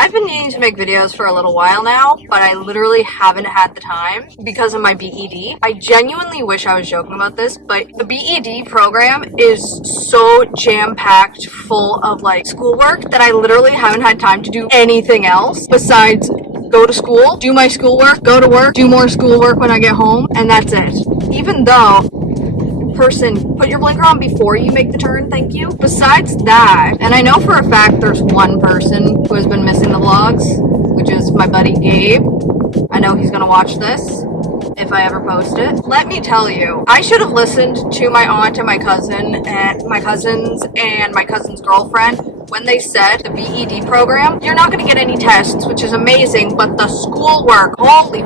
I've been needing to make videos for a little while now, but I literally haven't had the time because of my B.Ed. I genuinely wish I was joking about this, but the B.Ed program is so jam-packed full of like schoolwork that I literally haven't had time to do anything else besides go to school, do my schoolwork, go to work, do more schoolwork when I get home, and that's it. Even though person, put your blinker on before you make the turn, thank you. Besides that, and I know for a fact there's one person who has been missing the vlogs, which is my buddy Gabe. I know he's gonna watch this if I ever post it. Let me tell you, I should have listened to my aunt and my cousin and my cousins and my cousin's girlfriend when they said the B.Ed program, you're not gonna get any tests, which is amazing, but the schoolwork, holy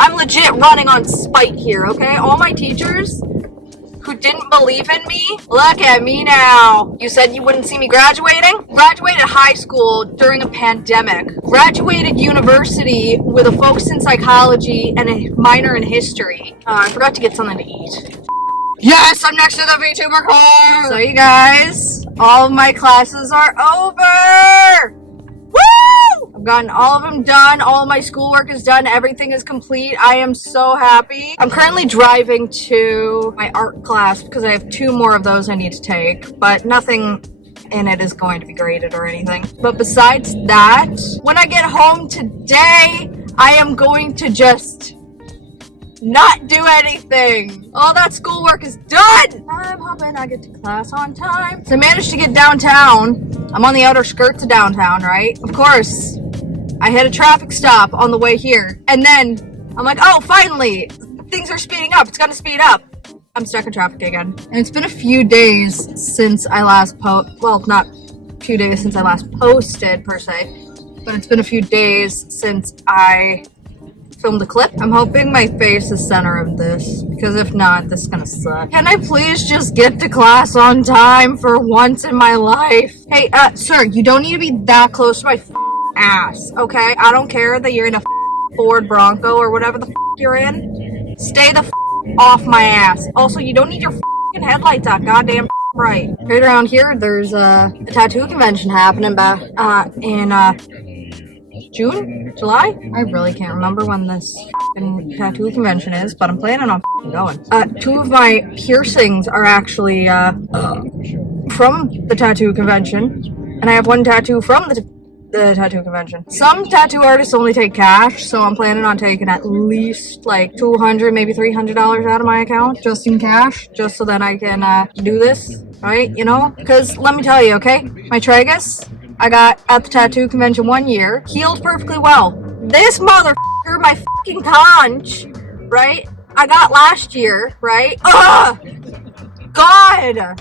I'm legit running on spite here, okay? All my teachers who didn't believe in me, look at me now. You said you wouldn't see me graduating? Graduated high school during a pandemic. Graduated university with a focus in psychology and a minor in history. I forgot to get something to eat. Yes, I'm next to the VTuber car! So you guys, all of my classes are over! Woo! I've gotten all of them done. All of my schoolwork is done. Everything is complete. I am so happy. I'm currently driving to my art class because I have 2 more of those I need to take, but nothing in it is going to be graded or anything. But besides that, when I get home today, I am going to just not do anything. All that schoolwork is done. I'm hoping I get to class on time. So I managed to get downtown. I'm on the outer skirts of downtown, right? Of course, I hit a traffic stop on the way here. And then I'm like, oh, finally, things are speeding up. It's gonna speed up. I'm stuck in traffic again. And it's been a few days since I last well, not a few days since I last posted per se, but it's been a few days since I filmed a clip. I'm hoping my face is center of this, because if not, this is gonna suck. Can I please just get to class on time for once in my life? Hey, sir, you don't need to be that close to my ass, okay? I don't care that you're in a Ford Bronco or whatever the you're in. Stay the off my ass. Also, you don't need your headlights out, goddamn right. Right around here, there's a tattoo convention happening back in June? July? I really can't remember when this tattoo convention is, but I'm planning on going. 2 of my piercings are actually from the tattoo convention, and I have 1 tattoo from the tattoo convention. Some tattoo artists only take cash, so I'm planning on taking at least like $200, maybe $300 out of my account, just in cash, just so that I can do this, right? You know? Because let me tell you, okay? My tragus I got at the tattoo convention 1 year, healed perfectly well. This motherfucker, my fucking conch, right? I got last year, right? Ugh! God!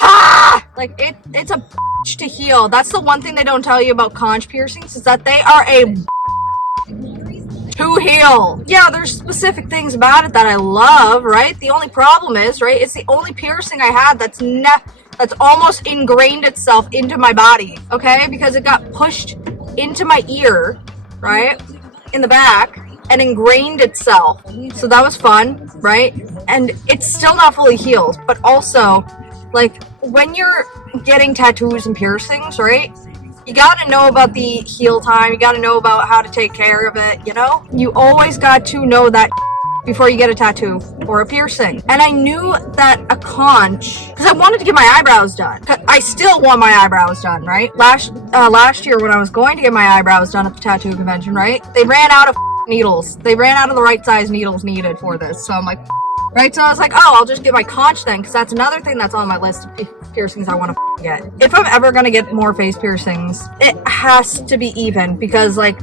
Ah! Like, it's a bitch to heal. That's the one thing they don't tell you about conch piercings, is that they are a to heal. Yeah, there's specific things about it that I love, right? The only problem is, right, it's the only piercing I had that's almost ingrained itself into my body, okay? Because it got pushed into my ear, right? In the back, and ingrained itself. So that was fun, right? And it's still not fully healed, but also, like, when you're getting tattoos and piercings, right? You gotta know about the heal time, you gotta know about how to take care of it, you know? You always got to know that before you get a tattoo or a piercing. And I knew that a conch, because I wanted to get my eyebrows done. I still want my eyebrows done, right? Last year when I was going to get my eyebrows done at the tattoo convention, right? They ran out of needles. They ran out of the right size needles needed for this. So I'm like, right? So I was like, oh, I'll just get my conch then, because that's another thing that's on my list of piercings I want to get. If I'm ever going to get more face piercings, it has to be even, because like,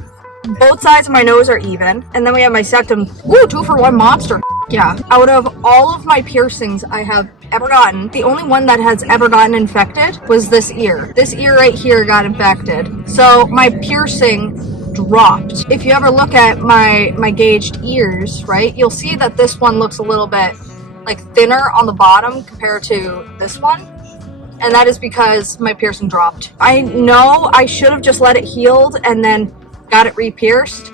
both sides of my nose are even, and then we have my septum. Ooh, 2-for-1 monster. Yeah. Out of all of my piercings I have ever gotten, the only one that has ever gotten infected was this ear. This ear right here got infected. So my piercing dropped. If you ever look at my gauged ears, right, you'll see that this one looks a little bit like thinner on the bottom compared to this one. And that is because my piercing dropped. I know I should have just let it heal and then got it re-pierced.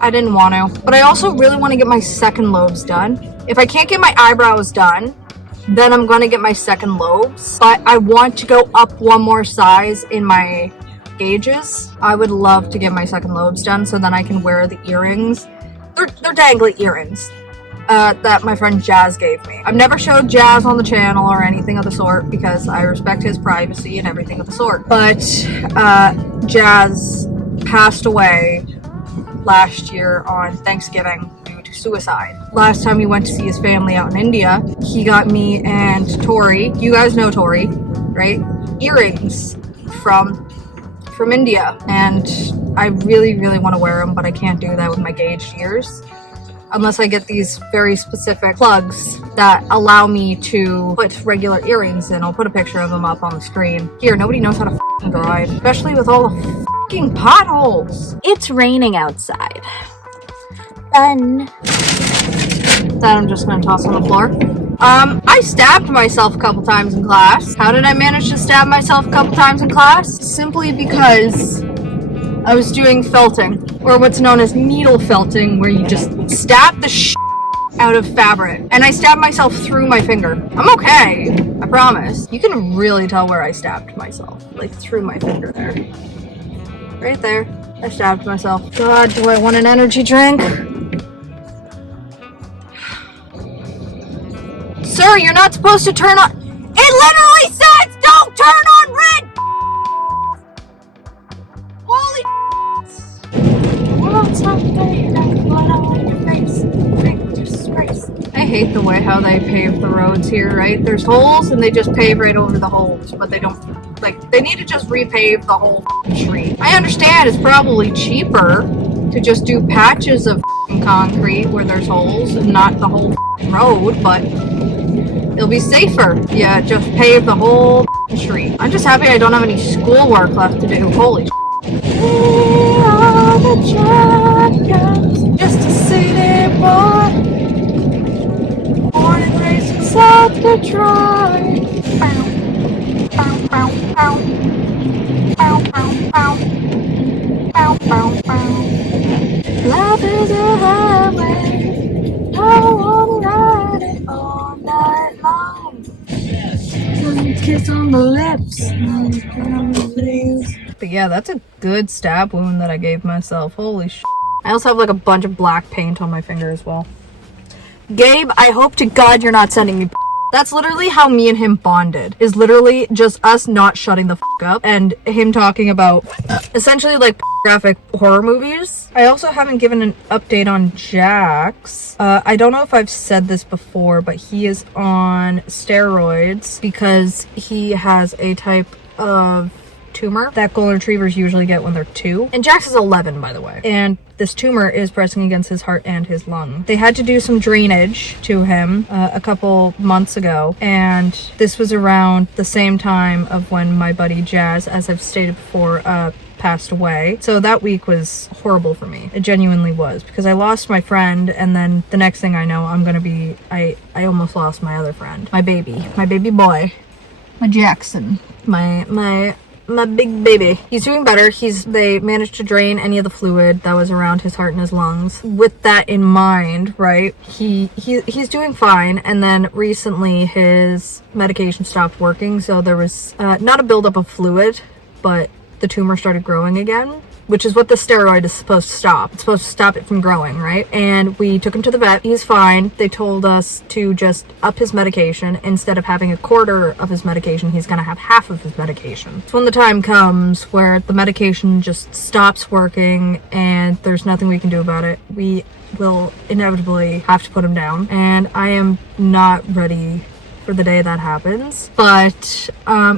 I didn't want to. But I also really want to get my second lobes done. If I can't get my eyebrows done, then I'm going to get my second lobes. But I want to go up 1 more size in my gauges. I would love to get my second lobes done so then I can wear the earrings. They're dangly earrings that my friend Jazz gave me. I've never showed Jazz on the channel or anything of the sort because I respect his privacy and everything of the sort. But Jazz passed away last year on Thanksgiving due to suicide. Last time he went to see his family out in India, he got me and Tori, you guys know Tori, right? Earrings from India, and I really want to wear them, but I can't do that with my gauged ears unless I get these very specific plugs that allow me to put regular earrings in. I'll put a picture of them up on the screen. Here, nobody knows how to f***ing drive, especially with all the f***ing potholes. It's raining outside. Fun. That I'm just gonna toss on the floor. I stabbed myself a couple times in class. How did I manage to stab myself a couple times in class? Simply because I was doing felting, or what's known as needle felting, where you just stab the shit out of fabric. And I stabbed myself through my finger. I'm okay, I promise. You can really tell where I stabbed myself, like through my finger there. Right there, I stabbed myself. God, do I want an energy drink? Sir, you're not supposed to turn on. It literally says don't turn on red. Holy. What's up there? You're not gonna blood all in your face. I hate the way how they pave the roads here, right? There's holes and they just pave right over the holes, but they don't, like, they need to just repave the whole street. I understand it's probably cheaper to just do patches of concrete where there's holes and not the whole road, but it'll be safer. Yeah, just pave the whole street. I'm just happy I don't have any schoolwork left to do. Holy shit. We are the champions, just a city boy, born and raised in South Detroit. Bow, bow, bow, bow, bow, bow, bow, bow, bow, bow. Life is a highway, I wanna ride it all night long. Kiss on the lips, on the leaves. But yeah, that's a good stab wound that I gave myself. Holy shit. I also have like a bunch of black paint on my finger as well. Gabe, I hope to God you're not sending me. That's literally how me and him bonded. Is literally just us not shutting the f up and him talking about essentially like graphic horror movies. I also haven't given an update on Jax. I don't know if I've said this before, but he is on steroids because he has a type of tumor that golden retrievers usually get when they're 2. And Jax is 11, by the way. And this tumor is pressing against his heart and his lung. They had to do some drainage to him a couple months ago. And this was around the same time of when my buddy Jazz, as I've stated before, passed away. So that week was horrible for me. It genuinely was, because I lost my friend, and then the next thing I know, I almost lost my other friend. My baby boy. My Jackson. My big baby. He's doing better. They managed to drain any of the fluid that was around his heart and his lungs. With that in mind, right, he's doing fine. And then recently his medication stopped working, so there was not a buildup of fluid, but the tumor started growing again, which is what the steroid is supposed to stop. It's supposed to stop it from growing, right? And we took him to the vet. He's fine. They told us to just up his medication. Instead of having a quarter of his medication, he's gonna have half of his medication. So when the time comes where the medication just stops working and there's nothing we can do about it, we will inevitably have to put him down. And I am not ready for the day that happens, but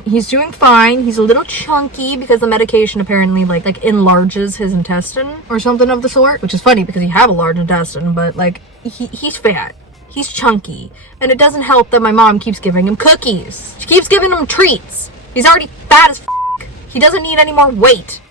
he's doing fine. He's a little chunky because the medication apparently like enlarges his intestine or something of the sort, which is funny because you have a large intestine, but like he's fat, he's chunky, and it doesn't help that my mom keeps giving him cookies. She keeps giving him treats. He's already fat as f***. He doesn't need any more weight.